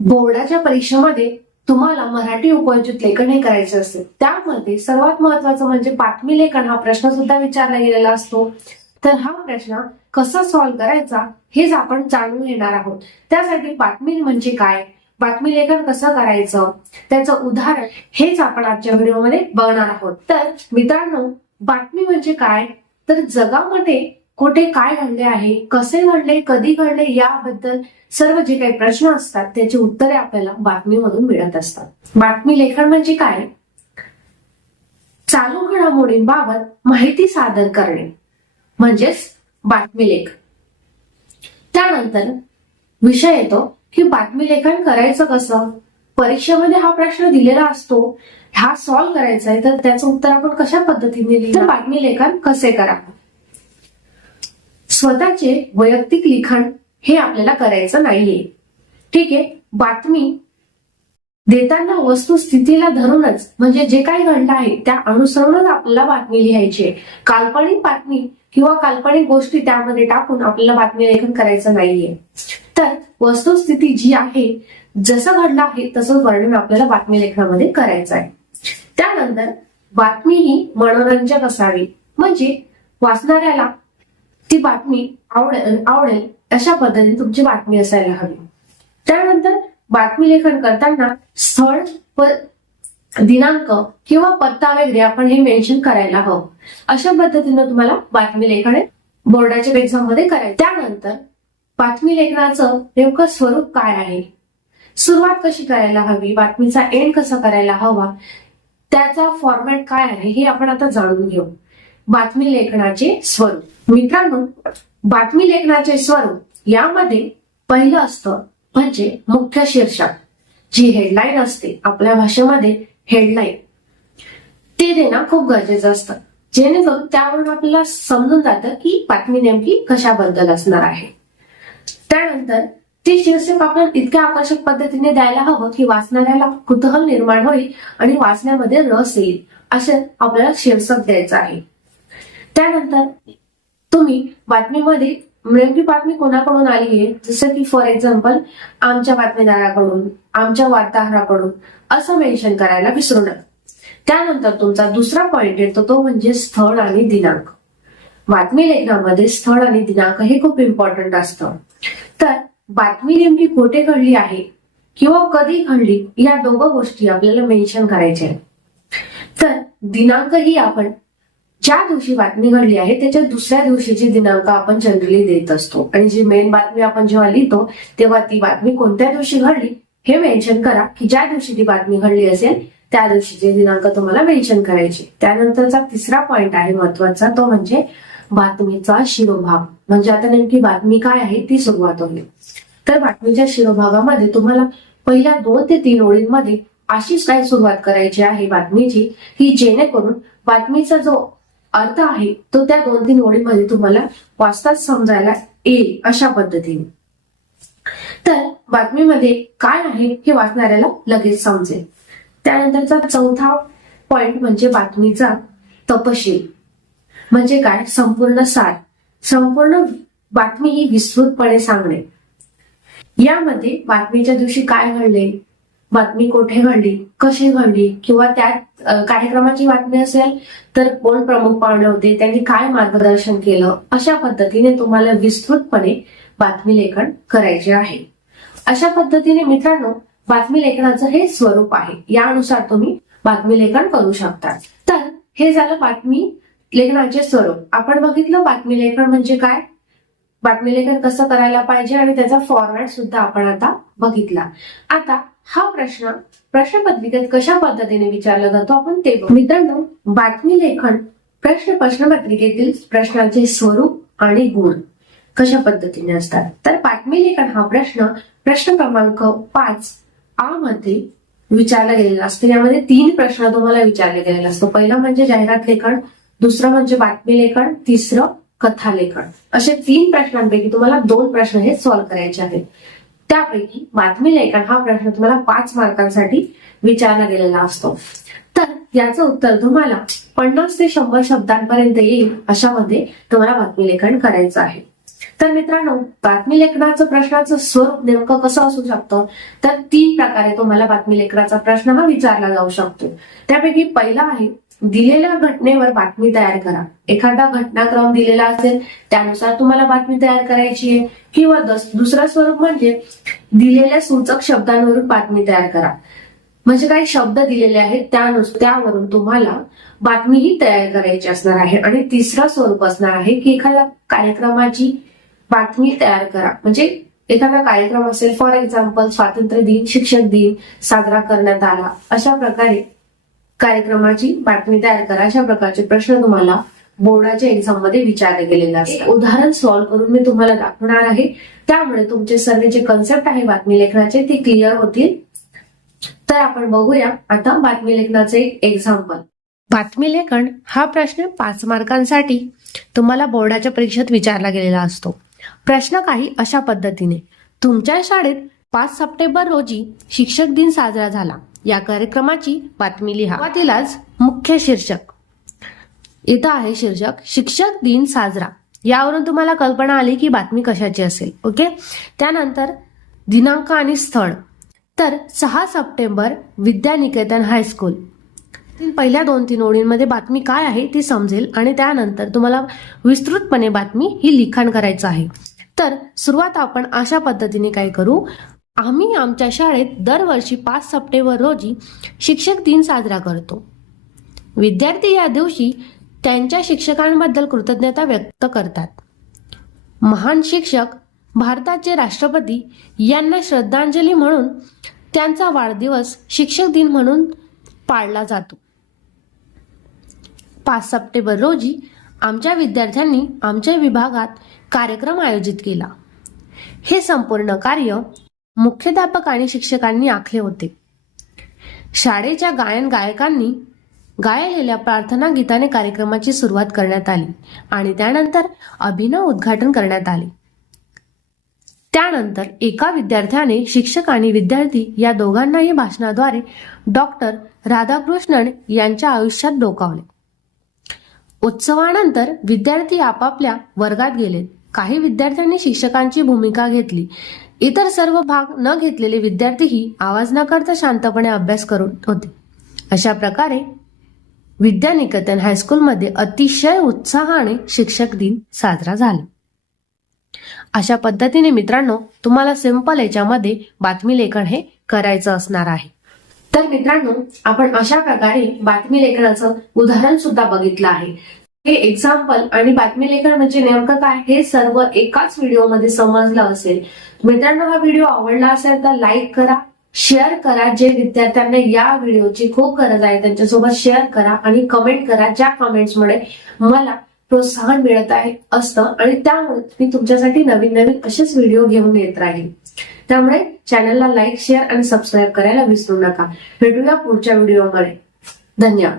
बोर्डाच्या परीक्षेमध्ये तुम्हाला मराठी उपयोजित लेखन हे करायचे असते. त्यामध्ये सर्वात महत्वाचं म्हणजे बातमी लेखन हा प्रश्न सुद्धा विचारला गेलेला असतो. तर हा प्रश्न कसा सॉल्व्ह करायचा हेच आपण जाणून घेणार आहोत. त्यासाठी बातमी म्हणजे काय? बातमी लेखन कसं करायचं? त्याचं उदाहरण हेच आपण आजच्या व्हिडिओमध्ये बघणार आहोत. तर मित्रांनो बातमी म्हणजे काय? तर जगामध्ये कुठे काय घडले आहे कसे घडले कधी घडले याबद्दल सर्व जे काही प्रश्न असतात त्याची उत्तरे आपल्याला बातमीमधून मिळत असतात. बातमी लेखन म्हणजे काय? चालू घडामोडींबाबत माहिती सादर करणे म्हणजेच बातमी लेख त्यानंतर विषय येतो की बातमी लेखन करायचं कसं? परीक्षेमध्ये हा प्रश्न दिलेला असतो हा सॉल्व्ह करायचा आहे तर त्याचं उत्तर आपण कशा पद्धतीने लिहिलं बातमी लेखन कसे करावं? स्वतःचे वैयक्तिक लिखाण हे आपल्याला करायचं नाहीये. ठीक आहे? बातमी देताना वस्तुस्थितीला धरूनच म्हणजे जे काही घडलं आहे त्या अनुसरूनच आपल्याला बातमी लिहायची आहे. काल्पनिक बातमी किंवा काल्पनिक गोष्टी त्यामध्ये टाकून आपल्याला बातमी लेखन करायचं नाहीये. तर वस्तुस्थिती जी आहे जसं घडलं आहे तसंच वर्णन आपल्याला बातमी लेखनामध्ये करायचं आहे. त्यानंतर बातमी ही मनोरंजक असावी. म्हणजे वाचणाऱ्याला ती बातमी आवडेल आवडेल अशा पद्धतीने तुमची बातमी असायला हवी. त्यानंतर बातमी लेखन करताना स्थळ व दिनांक किंवा पत्ता वगैरे आपण हे मेन्शन करायला हवं. अशा पद्धतीनं तुम्हाला बातमी लेखन बोर्डाच्या एक्झाममध्ये करायचं. त्यानंतर बातमी लेखनाचं नेमकं स्वरूप काय आहे? सुरुवात कशी करायला हवी? बातमीचा एंड कसा करायला हवा? त्याचा फॉर्मॅट काय आहे? हे आपण आता जाणून घेऊ. बातमी लेखनाचे स्वरूप. मित्रांनो बातमी लेखनाचे स्वरूप यामध्ये पहिलं असतं म्हणजे मुख्य शीर्षक. जी हेडलाईन असते आपल्या भाषेमध्ये हेडलाईन ते देणं खूप गरजेचं असतं. जेणेकरून त्यावरून आपल्याला समजून जातं की बातमी नेमकी कशाबद्दल असणार आहे. त्यानंतर ते शीर्षक आपण इतक्या आकर्षक पद्धतीने द्यायला हवं की वाचणाऱ्याला कुतूहल निर्माण होईल आणि वाचण्यामध्ये रस येईल असं आपल्याला शीर्षक द्यायचं आहे. त्यानंतर तुम्ही बातमीमध्ये नेमकी बातमी कोणाकडून आली आहे? जसं की फॉर एक्झाम्पल आमच्या बातमीदाराकडून आमच्या वार्ताहराकडून असं मेन्शन करायला विसरू नका. त्यानंतर तुमचा दुसरा पॉइंट येतो तो म्हणजे स्थळ आणि दिनांक. बातमी लेखनामध्ये स्थळ आणि दिनांक हे खूप इम्पॉर्टंट असतं. तर बातमी नेमकी कुठे घडली आहे किंवा कधी घडली या दोघं गोष्टी आपल्याला मेन्शन करायच्या आहेत. तर दिनांक ही आपण ज्या दिवशी बातमी घडली आहे त्याच्या दुसऱ्या दिवशीची दिनांक आपण जनरली देत असतो आणि जी मेन बातमी आपण जेव्हा लिहितो तेव्हा ती बातमी कोणत्या दिवशी घडली हे मेन्शन करा की ज्या दिवशी ती बातमी घडली असेल त्या दिवशीचे दिनांक तुम्हाला मेन्शन करायचे. त्यानंतरचा तिसरा पॉइंट आहे महत्त्वाचा तो म्हणजे बातमीचा शिरोभाग. म्हणजे आता नेमकी बातमी काय आहे ती सुरुवात होईल. तर बातमीच्या शिरोभागामध्ये तुम्हाला पहिल्या दोन ते तीन ओळींमध्ये अशीच काय सुरुवात करायची आहे बातमीची की जेणेकरून बातमीचा जो अर्थ आहे तो त्या दोन तीन ओळीमध्ये तुम्हाला वाचताच समजायला येईल अशा पद्धतीने. तर बातमीमध्ये काय आहे हे वाचणाऱ्याला लगेच समजेल. त्यानंतरचा चौथा पॉइंट म्हणजे बातमीचा तपशील. म्हणजे काय? संपूर्ण सार. संपूर्ण बातमी ही विस्तृतपणे सांगणे. यामध्ये बातमीच्या दिवशी काय घडले? बातमी कोठे घडली कशी घडली किंवा त्यात कार्यक्रमाची बातमी असेल तर कोण प्रमुख पाहुणे होते त्यांनी काय मार्गदर्शन केलं अशा पद्धतीने तुम्हाला विस्तृतपणे बातमी लेखन करायचे आहे. अशा पद्धतीने मित्रांनो बातमी लेखनाचं हे स्वरूप आहे. यानुसार तुम्ही बातमी लेखन करू शकता. तर हे झालं बातमी लेखनाचे स्वरूप. आपण बघितलं बातमी लेखन म्हणजे काय? बातमी लेखन कसं करायला पाहिजे आणि त्याचा फॉर्मॅट सुद्धा आपण आता बघितला. आता हा प्रश्न प्रश्नपत्रिकेत कशा पद्धतीने विचारला जातो आपण ते मित्रांनो बातमी लेखन प्रश्न प्रश्नपत्रिकेतील प्रश्नाचे स्वरूप आणि गुण कशा पद्धतीने असतात? तर बातमी लेखन हा प्रश्न प्रश्न क्रमांक पाच आ मध्ये विचारला गेलेला असतो. यामध्ये तीन प्रश्न तुम्हाला विचारले गेलेला असतो. पहिला म्हणजे जाहिरात लेखन दुसरं म्हणजे बातमी लेखन तिसरं कथा लेखन. असे तीन प्रश्नांपैकी तुम्हाला दोन प्रश्न हे सॉल्व्ह करायचे आहेत. त्यापैकी बातमी लेखन हा प्रश्न तुम्हाला पाच मार्कांसाठी विचारला गेलेला असतो. तर याचं उत्तर तुम्हाला पन्नास ते शंभर शब्दांपर्यंत येईल अशामध्ये तुम्हाला बातमी लेखन करायचं आहे. तर मित्रांनो बातमी लेखनाचं प्रश्नाचं स्वरूप नेमकं कसं असू शकतं? तर तीन प्रकारे तुम्हाला बातमी लेखनाचा प्रश्न हा विचारला जाऊ शकतो. त्यापैकी पहिला आहे दिलेल्या घटनेवर बातमी तयार करा. एखादा घटनाक्रम दिलेला असेल त्यानुसार तुम्हाला बातमी तयार करायची आहे. किंवा दस- स्वरूप म्हणजे दिलेल्या सूचक शब्दांवरून बातमी तयार करा. म्हणजे काही शब्द दिलेले आहेत त्यानुसार त्यावरून तुम्हाला बातमीही तयार करायची असणार आहे. आणि तिसरा स्वरूप असणार आहे की एखाद्या कार्यक्रमाची बातमी तयार करा. म्हणजे एखादा कार्यक्रम असेल फॉर एक्झाम्पल स्वातंत्र्य दिन शिक्षक दिन साजरा करण्यात आला. अशा प्रकारे कार्यक्रमाची बातमी तयार करा. अशा प्रकारचे प्रश्न तुम्हाला बोर्डाच्या एक्झाममध्ये विचारले गेलेले असतात. उदाहरण सॉल्व्ह करून मी तुम्हाला दाखवणार आहे. त्यामुळे तुमचे सर्व जे कन्सेप्ट आहे बातमी लेखनाचे ते क्लिअर होतील. तर आपण बघूया आता बातमी लेखनाचे एक एक्झाम्पल बातमी लेखन हा प्रश्न पाच मार्कांसाठी तुम्हाला बोर्डाच्या परीक्षेत विचारला गेलेला असतो. प्रश्न काही अशा पद्धतीने. तुमच्या शाळेत पाच सप्टेंबर रोजी शिक्षक दिन साजरा झाला. या कार्यक्रमाची बातमी लिहा. सुरुवातीलाच मुख्य शीर्षक. इथं आहे शीर्षक शिक्षक दिन साजरा. यावरून तुम्हाला कल्पना आली की बातमी कशाची असेल ओके? त्यानंतर दिनांक आणि स्थळ. तर सहा सप्टेंबर विद्यानिकेतन हायस्कूल पहिल्या दोन तीन ओळींमध्ये बातमी काय आहे ती समजेल आणि त्यानंतर तुम्हाला विस्तृतपणे बातमी ही लिखाण करायचं आहे. तर सुरुवात आपण अशा पद्धतीने काय करू? आम्ही आमच्या शाळेत दरवर्षी पाच सप्टेंबर रोजी शिक्षक दिन साजरा करतो. विद्यार्थी या दिवशी त्यांच्या शिक्षकांबद्दल कृतज्ञता व्यक्त करतात. महान शिक्षक भारताचे राष्ट्रपती यांना श्रद्धांजली म्हणून त्यांचा वाढदिवस शिक्षक दिन म्हणून पाळला जातो. पाच सप्टेंबर रोजी आमच्या विद्यार्थ्यांनी आमच्या विभागात कार्यक्रम आयोजित केला. हे संपूर्ण कार्य मुख्याध्यापक आणि शिक्षकांनी आखले होते. शाळेच्या गायन गायकांनी गायलेल्या प्रार्थना गीताने कार्यक्रमाची सुरुवात करण्यात आली आणि त्यानंतर अभिनव उद्घाटन करण्यात आले. त्यानंतर एका विद्यार्थ्याने शिक्षक आणि विद्यार्थी या दोघांनाही भाषणाद्वारे डॉक्टर राधाकृष्णन यांच्या आयुष्यात डोकावले. उत्सवानंतर विद्यार्थी आपापल्या वर्गात गेले. काही विद्यार्थ्यांनी शिक्षकांची भूमिका घेतली. इतर सर्व भाग न घेतलेले विद्यार्थीही आवाज न करता शांतपणे अभ्यास करत होते. अशा प्रकारे विद्यानिकेतन हायस्कूलमध्ये अतिशय उत्साहाने शिक्षक दिन साजरा झाला. अशा पद्धतीने मित्रांनो तुम्हाला सिंपल याच्यामध्ये बातमी लेखन हे करायचं असणार आहे. तर मित्रांनो आपण अशा प्रकारे बातमी लेखनाचं उदाहरण सुद्धा बघितलं आहे. हे एक्झाम्पल आणि बातमी लेखन म्हणजे नेमकं काय हे सर्व एकाच व्हिडिओमध्ये समजलं असेल. मित्रांनो हा व्हिडिओ आवडला असेल तर लाईक करा शेअर करा जे विद्यार्थ्यांना या व्हिडिओची खूप गरज आहे त्यांच्यासोबत शेअर करा आणि कमेंट करा ज्या कमेंट्समुळे मला प्रोत्साहन मिळत आहे असतं. आणि त्यामुळे मी तुमच्यासाठी नवीन नवीन असेच व्हिडिओ घेऊन येत राहील त्यामुळे चॅनलला लाईक शेअर आणि सबस्क्राईब करायला विसरू नका. भेटूया पुढच्या व्हिडिओमध्ये धन्यवाद.